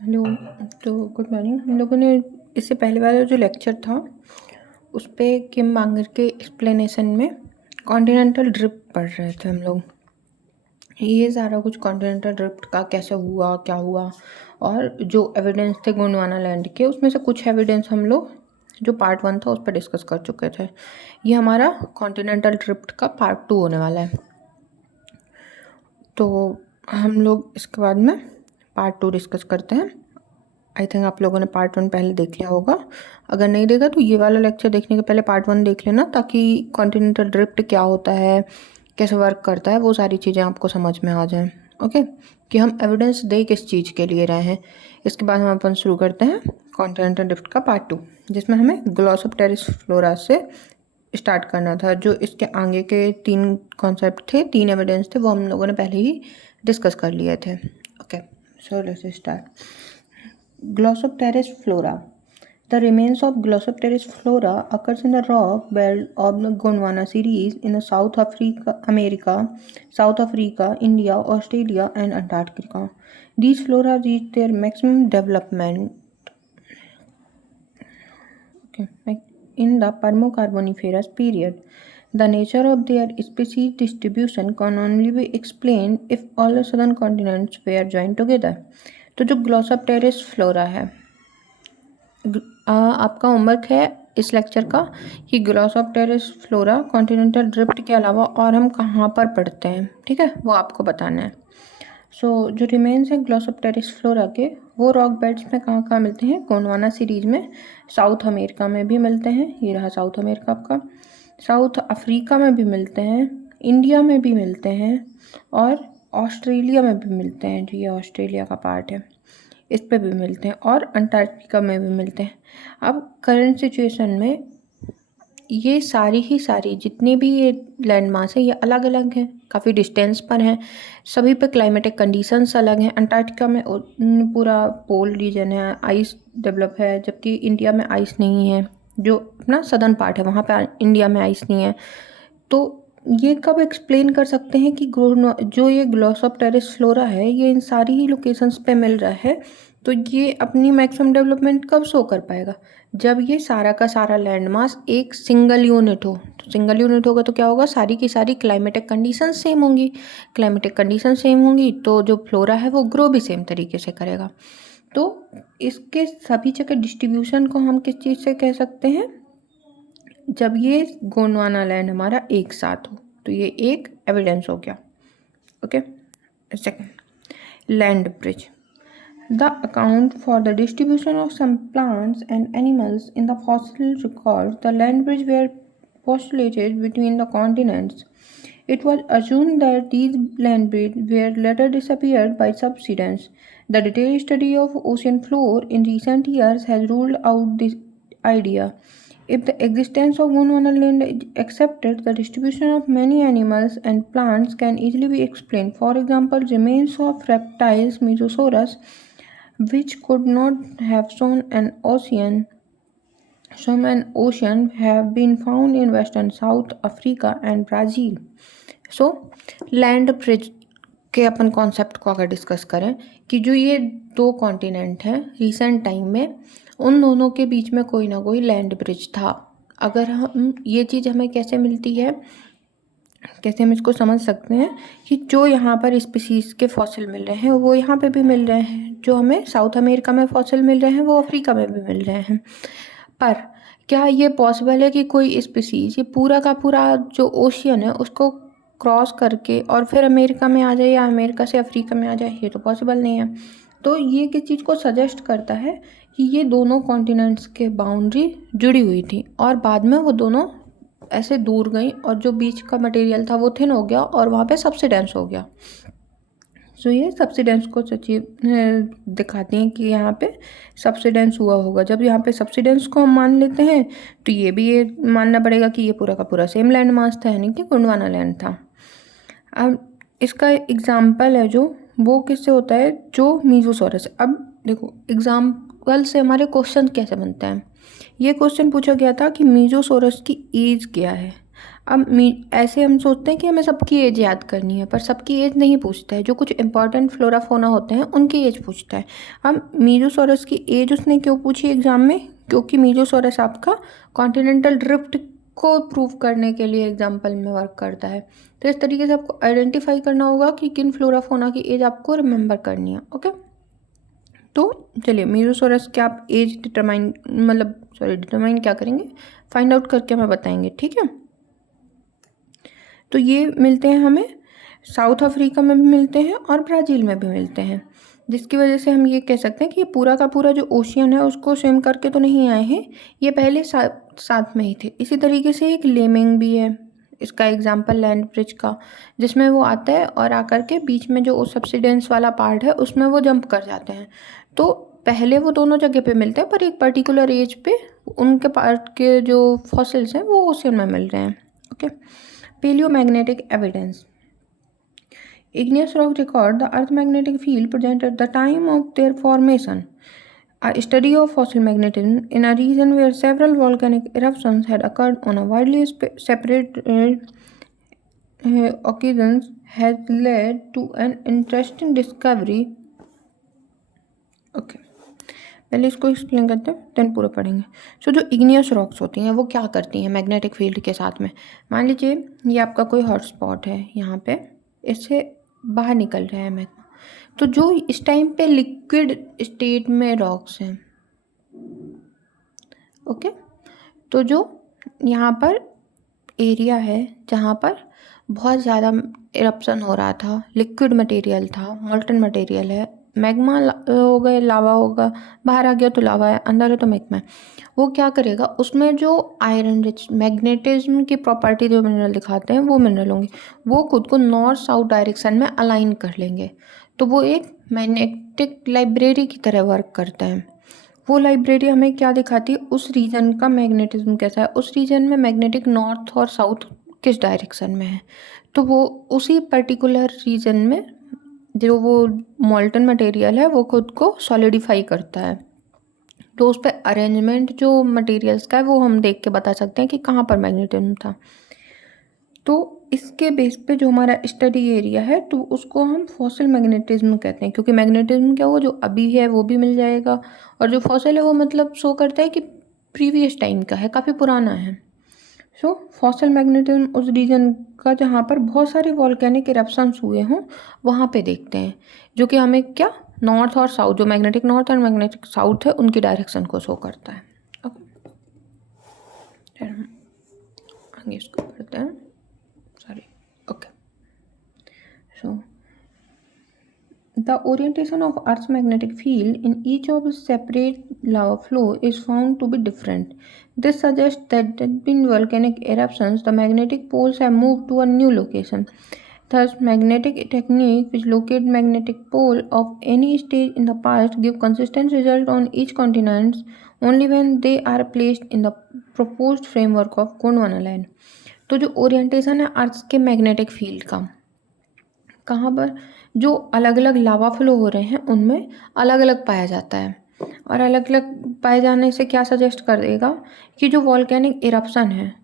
Hello. तो good morning. हम लोगों ने इससे पहले वाला जो लेक्चर था उस पे किम मांगर के एक्सप्लेनेशन में कॉन्टिनेंटल ड्रिफ्ट पढ़ रहे थे हम लोग। ये सारा कुछ कॉन्टिनेंटल ड्रिफ्ट का कैसे हुआ, क्या हुआ, और जो एविडेंस थे गोंडवाना लैंड के, उसमें से कुछ एविडेंस हम लोग जो पार्ट 1 था उस पर डिस्कस कर चुके थे। ये हमारा कॉन्टिनेंटल ड्रिफ्ट का पार्ट 2 होने वाला है। तो हम लोग इसके बाद में पार्ट 2 डिस्कस करते हैं। आई थिंक आप लोगों ने पार्ट 1 पहले देख लिया होगा। अगर नहीं देखा तो ये वाला लेक्चर देखने के पहले पार्ट 1 देख लेना, ताकि कॉन्टिनेंटल ड्रिफ्ट क्या होता है, कैसे वर्क करता है, वो सारी चीज़ें आपको समझ में आ जाएं। ओके, कि हम एविडेंस दे किस चीज़ के लिए रहे हैं। इसके बाद हम अपन शुरू करते हैं कॉन्टिनेंटल ड्रिफ्ट का पार्ट 2, जिसमें हमें ग्लॉसोप्टेरिस फ्लोरा से स्टार्ट करना था। जो इसके आगे के 3 कॉन्सेप्ट थे, 3 एविडेंस थे, वो हम लोगों ने पहले ही डिस्कस कर लिए थे। Okay, so let's start. Glossopteris flora. The remains of Glossopteris flora occurs in the rock belt of the Gondwana series in the South America, India, Australia, and Antarctica. These flora reach their maximum development in the Permo-Carboniferous period. The nature of their species distribution can only be explained if all the southern continents were joined together. तो जो ग्लॉसोप्टेरिस flora है, आपका homework है इस lecture का कि ग्लॉसोप्टेरिस flora continental drift के अलावा और हम कहाँ पर पढ़ते हैं, ठीक है, वो आपको बताना है। जो रिमेन्स हैं ग्लॉसोप्टेरिस फ्लोरा के, वो रॉक बेड्स में कहाँ कहाँ मिलते हैं? गोंडवाना सीरीज में, साउथ अमेरिका में भी मिलते हैं, ये रहा साउथ अमेरिका आपका, साउथ अफ्रीका में भी मिलते हैं, इंडिया में भी मिलते हैं, और ऑस्ट्रेलिया में भी मिलते हैं, जो ये ऑस्ट्रेलिया का पार्ट है इस पे भी मिलते हैं, और अंटार्कटिका में भी मिलते हैं। अब करंट सिचुएशन में ये सारी जितनी भी ये लैंड मास है, ये अलग अलग हैं, काफ़ी डिस्टेंस पर हैं, सभी पे क्लाइमेटिक कंडीशंस अलग हैं। अंटार्कटिका में पूरा पोल रीजन है, आइस डेवलप है, जबकि इंडिया में आइस नहीं है। जो अपना सदर्न पार्ट है वहाँ पे इंडिया में आइस नहीं है। तो ये कब एक्सप्लेन कर सकते हैं कि जो ये ग्लॉसोप्टेरिस फ्लोरा है ये इन सारी ही लोकेशंस पे मिल रहा है, तो ये अपनी मैक्सिमम डेवलपमेंट कब शो कर पाएगा? जब ये सारा का सारा लैंड मास एक सिंगल यूनिट हो। तो सिंगल यूनिट होगा तो क्या होगा? सारी की सारी क्लाइमेटिक कंडीशन सेम होंगी। क्लाइमेटिक कंडीशन सेम होंगी तो जो फ्लोरा है वो ग्रो भी सेम तरीके से करेगा। तो इसके सभी जगह डिस्ट्रीब्यूशन को हम किस चीज़ से कह सकते हैं? जब ये गोंडवाना लैंड हमारा एक साथ हो, तो ये एक एविडेंस हो गया। Okay, second, land bridge. The account for the distribution of some plants and animals in the fossil record, the land bridge were postulated between the continents. It was assumed that these land bridges were later disappeared by subsidence. The detailed study of ocean floor in recent years has ruled out this idea. If the existence of Gondwana land is accepted, the distribution of many animals and plants can easily be explained. For example, remains of reptiles, Mesosaurus, which could not have shown an ocean, have been found in western South Africa and Brazil. So, land bridge के अपन concept को अगर discuss करें कि जो ये 2 continent हैं, recent time में उन दोनों के बीच में कोई ना कोई लैंड ब्रिज था। अगर हम ये चीज़ हमें कैसे मिलती है, कैसे हम इसको समझ सकते हैं कि जो यहाँ पर स्पीसीज़ के फॉसिल मिल रहे हैं वो यहाँ पे भी मिल रहे हैं, जो हमें साउथ अमेरिका में फॉसिल मिल रहे हैं वो अफ्रीका में भी मिल रहे हैं। पर क्या ये पॉसिबल है कि कोई स्पीसीज़ ये पूरा का पूरा जो ओशियन है उसको क्रॉस करके और फिर अमेरिका में आ जाए या अमेरिका से अफ्रीका में आ जाए? ये तो पॉसिबल नहीं है। तो ये किस चीज़ को सजेस्ट करता है कि ये दोनों कॉन्टिनेंट्स के बाउंड्री जुड़ी हुई थी और बाद में वो दोनों ऐसे दूर गई और जो बीच का मटेरियल था वो थिन हो गया और वहाँ पे सबसिडेंस हो गया। सो ये सबसिडेंस को दिखाती हैं कि यहाँ पे सबसिडेंस हुआ होगा। जब यहाँ पे सबसिडेंस को हम मान लेते हैं तो ये मानना पड़ेगा कि ये पूरा का पूरा सेम लैंड मास था, यानी कि गोंडवाना लैंड था। अब इसका एग्जाम्पल है जो वो किससे होता है? जो मीजोसॉरस। अब देखो एग्जाम्पल से हमारे क्वेश्चन कैसे बनते हैं। ये क्वेश्चन पूछा गया था कि मीजोसॉरस की एज क्या है। अब ऐसे हम सोचते हैं कि हमें सबकी एज याद करनी है, पर सबकी एज नहीं पूछता है। जो कुछ इंपॉर्टेंट फ्लोरा फोना होते हैं उनकी एज पूछता है। अब मीजोसॉरस की एज उसने क्यों पूछी एग्जाम में? क्योंकि मीजोसॉरस आपका कॉन्टिनेंटल ड्रिफ्ट को प्रूव करने के लिए एग्जाम्पल में वर्क करता है। तो इस तरीके से आपको आइडेंटिफाई करना होगा कि किन फ्लोरा फोना की एज आपको रिमेंबर करनी है। ओके, तो चलिए मीजोसॉरस की आप एज डिटरमाइन क्या करेंगे, फाइंड आउट करके हमें बताएंगे, ठीक है। तो ये मिलते हैं हमें साउथ अफ्रीका में भी मिलते हैं और ब्राज़ील में भी मिलते हैं, जिसकी वजह से हम ये कह सकते हैं कि ये पूरा का पूरा जो ओशियन है उसको स्विम करके तो नहीं आए हैं, ये पहले साथ में ही थे। इसी तरीके से एक लेमिंग भी है, इसका एग्जाम्पल लैंड ब्रिज का, जिसमें वो आता है और आकर के बीच में जो सब्सिडेंस वाला पार्ट है उसमें वो जंप कर जाते हैं। तो पहले वो दोनों जगह पे मिलते हैं, पर एक पर्टिकुलर एज पे उनके पार्ट के जो फॉसिल्स हैं वो ओशियन में मिल रहे हैं। Okay, Paleomagnetic evidence. Igneous rocks record the Earth's magnetic field present at the time of their formation. A study of fossil magnetism in a region where several volcanic eruptions had occurred on a widely separate occasions has led to an interesting discovery. Okay. पहले इसको explain करते हैं, then पूरा पढ़ेंगे। सो जो igneous rocks होती हैं वो क्या करती हैं मैग्नेटिक फील्ड के साथ में? मान लीजिए ये आपका कोई हॉट स्पॉट है, यहाँ पे इससे बाहर निकल रहा है मैग्मा। तो जो इस टाइम पे लिक्विड स्टेट में रॉक्स हैं, ओके, तो जो यहाँ पर एरिया है जहाँ पर बहुत ज़्यादा इरप्शन हो रहा था, लिक्विड मटेरियल था, मॉल्टन मटेरियल है, मैग्मा हो गए, लावा होगा, बाहर आ गया तो लावा है, अंदर है तो मैग्मा है, वो क्या करेगा, उसमें जो आयरन रिच मैग्नेटिज्म की प्रॉपर्टी जो मिनरल दिखाते हैं वो मिनरल होंगे, वो खुद को नॉर्थ साउथ डायरेक्शन में अलाइन कर लेंगे। तो वो एक मैग्नेटिक लाइब्रेरी की तरह वर्क करता है। वो लाइब्रेरी हमें क्या दिखाती है, उस रीजन का मैग्नेटिज्म कैसा है, उस रीजन में मैग्नेटिक नॉर्थ और साउथ किस डायरेक्शन में है। तो वो उसी पर्टिकुलर रीजन में जो वो मॉल्टन मटेरियल है वो खुद को सॉलिडिफाई करता है। तो उस पर अरेंजमेंट जो मटेरियल्स का है वो हम देख के बता सकते हैं कि कहाँ पर मैग्नेटिज्म था। तो इसके बेस पे जो हमारा स्टडी एरिया है तो उसको हम फॉसिल मैग्नेटिज्म कहते हैं, क्योंकि मैग्नेटिज्म क्या हो, जो अभी है वो भी मिल जाएगा, और जो फॉसिल है वो मतलब शो करता है कि प्रीवियस टाइम का है, काफ़ी पुराना है। सो फॉसिल मैग्नेटिज्म उस रीजन का जहाँ पर बहुत सारे वॉल्केनिक इरप्शंस हुए हों वहाँ पे देखते हैं, जो कि हमें क्या नॉर्थ और साउथ, जो मैग्नेटिक नॉर्थ और मैग्नेटिक साउथ है उनकी डायरेक्शन को शो करता है। ओके, फिर हम आगे इसको पढ़ते हैं। Sorry. Okay. So, the orientation of Earth's magnetic field in each of its separate lava flow is found to be different. This suggests that between volcanic eruptions, the magnetic poles have moved to a new location. Thus, magnetic technique which locate magnetic pole of any stage in the past give consistent result on each continent only when they are placed in the proposed framework of Gondwana line. तो जो orientation है अर्थ के magnetic field का, कहाँ पर जो अलग अलग लावा फ्लो हो रहे हैं उनमें अलग अलग पाया जाता है, और अलग अलग पाए जाने से क्या सजेस्ट कर देगा कि जो वॉल्केनिक इरप्शन है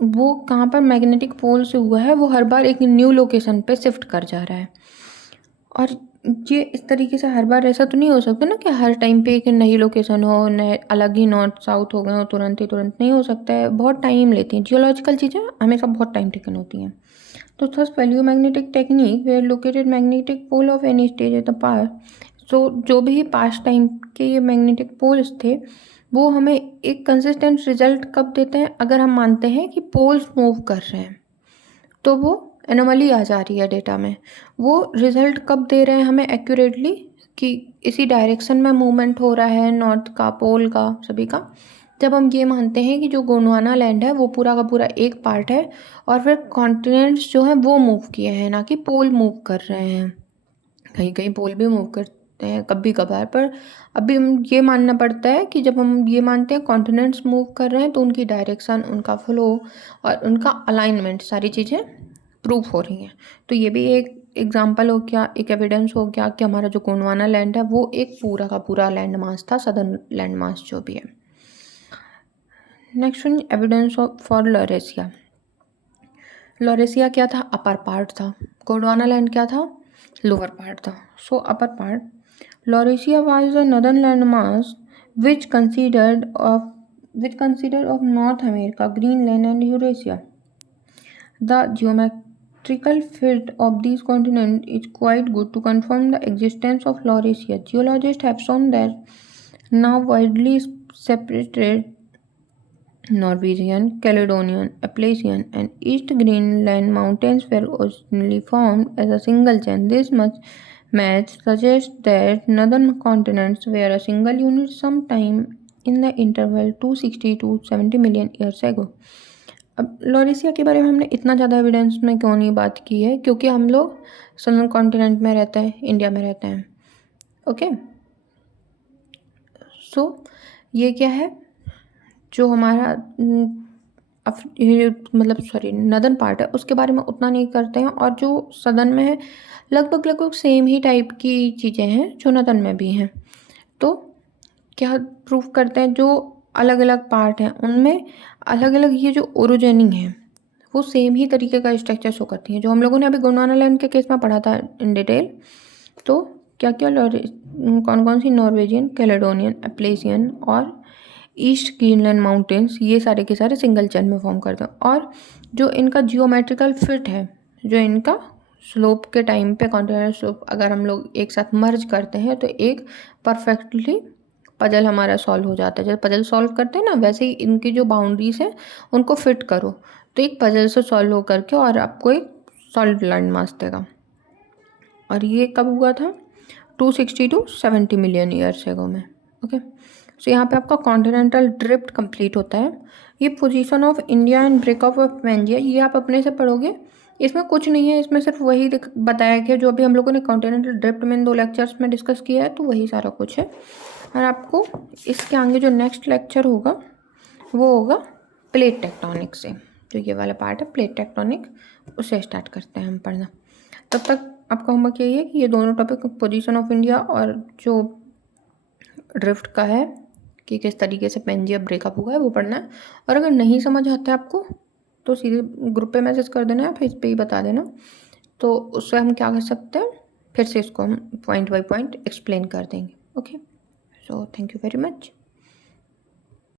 वो कहाँ पर मैग्नेटिक पोल से हुआ है वो हर बार एक न्यू लोकेशन पे शिफ्ट कर जा रहा है। और ये इस तरीके से हर बार ऐसा तो नहीं हो सकता ना कि हर टाइम पे एक नई लोकेशन हो, नए अलग ही नॉर्थ साउथ हो गए हो, तुरंत नहीं हो सकता है, बहुत टाइम लेती हैं जियोलॉजिकल चीज़ें, हमेशा बहुत टाइम टेकन होती हैं। तो thus palaeomagnetic technique where located magnetic pole of any stage at the past, so जो भी पास्ट टाइम के ये मैग्नेटिक पोल्स थे वो हमें एक कंसिस्टेंट रिजल्ट कब देते हैं, अगर हम मानते हैं कि पोल्स मूव कर रहे हैं तो वो एनोमली आ जा रही है डेटा में। वो रिजल्ट कब दे रहे हैं हमें एक्यूरेटली कि इसी डायरेक्शन में मूवमेंट हो रहा है, नॉर्थ का, पोल का, सभी का, जब हम ये मानते हैं कि जो गोंडवाना लैंड है वो पूरा का पूरा एक पार्ट है और फिर कॉन्टिनेंट्स जो हैं वो मूव किए हैं, ना कि पोल मूव कर रहे हैं। कहीं कहीं पोल भी मूव करते हैं कभी कभार, पर अभी हम ये मानना पड़ता है कि जब हम ये मानते हैं कॉन्टिनेंट्स मूव कर रहे हैं तो उनकी डायरेक्शन, उनका फ्लो और उनका अलाइनमेंट सारी चीज़ें प्रूफ हो रही हैं। तो ये भी एक एग्जाम्पल हो गया, एक एविडेंस हो गया कि हमारा जो गोंडवाना लैंड है वो एक पूरा का पूरा लैंड मास था, सदर्न लैंड मास जो भी है। Next one, evidence of for Laurasia. Laurasia क्या था? अपर पार्ट था। गोंडवाना लैंड क्या था? लोअर पार्ट था। So upper part, Laurasia was the northern land mass which considered of North America, Greenland and Eurasia. The geometrical fit of these continents is quite good to confirm the existence of Laurasia. Geologists have shown that now widely separated Norwegian, Caledonian, Appalachian, and East Greenland mountains were originally formed as a single chain. This match suggests that northern continents were a single unit sometime in the interval 260 to 70 million years ago. अब Laurasia के बारे में हमने इतना ज़्यादा evidence में क्यों नहीं बात की है? क्योंकि हम लोग सदर्न कॉन्टिनेंट में रहते हैं, इंडिया में रहते हैं। ओके, सो ये क्या है, जो हमारा मतलब नदर्न पार्ट है उसके बारे में उतना नहीं करते हैं, और जो सदर्न में है लगभग सेम ही टाइप की चीज़ें हैं जो नदर्न में भी हैं। तो क्या प्रूफ करते हैं, जो अलग अलग पार्ट हैं उनमें अलग अलग ये जो ओरिजिनिंग है वो सेम ही तरीके का स्ट्रक्चर शो करती हैं, जो हम लोगों ने अभी गोंडवाना लैंड के केस में पढ़ा था इन डिटेल। तो क्या क्या कौन कौन सी नॉर्वेजियन, कैलेडोनियन, एप्लेशियन और ईस्ट ग्रीनलैंड माउंटेन्स, ये सारे के सारे सिंगल चेन में फॉर्म करते हैं। और जो इनका जियोमेट्रिकल फिट है, जो इनका स्लोप के टाइम पे कॉन्टिनेंटल स्लोप अगर हम लोग एक साथ मर्ज करते हैं तो एक परफेक्टली पजल हमारा सॉल्व हो जाता है। जैसे पजल सॉल्व करते हैं ना, वैसे ही इनकी जो बाउंड्रीज हैं उनको फिट करो तो एक पजल से सॉल्व हो करके और आपको एक सॉलिड लैंड मास देगा। और ये कब हुआ था? 260 to 70 मिलियन ईयर्स एगो में। ओके, सो यहाँ पे आपका कॉन्टिनेंटल ड्रिफ्ट कंप्लीट होता है। ये position of India and breakup of Pangaea, ये आप अपने से पढ़ोगे, इसमें कुछ नहीं है, इसमें सिर्फ वही बताया गया जो अभी हम लोगों ने कॉन्टिनेंटल ड्रिफ्ट में 2 लेक्चर्स में डिस्कस किया है, तो वही सारा कुछ है। और आपको इसके आगे जो नेक्स्ट लेक्चर होगा वो होगा प्लेट टेक्टोनिक से, जो ये वाला पार्ट है प्लेट टेक्टोनिक, उससे स्टार्ट करते हैं हम पढ़ना। तब तक आपका होमवर्क यही है कि ये दोनों टॉपिक, पोजीशन ऑफ इंडिया और जो ड्रिफ्ट का है कि किस तरीके से पेंजिया ब्रेकअप हुआ है, वो पढ़ना है। और अगर नहीं समझ आता है आपको तो सीधे ग्रुप पे मैसेज कर देना या फेस पे ही बता देना, तो उससे हम क्या कर सकते हैं, फिर से इसको हम पॉइंट बाय पॉइंट एक्सप्लेन कर देंगे। Okay, so thank you very much.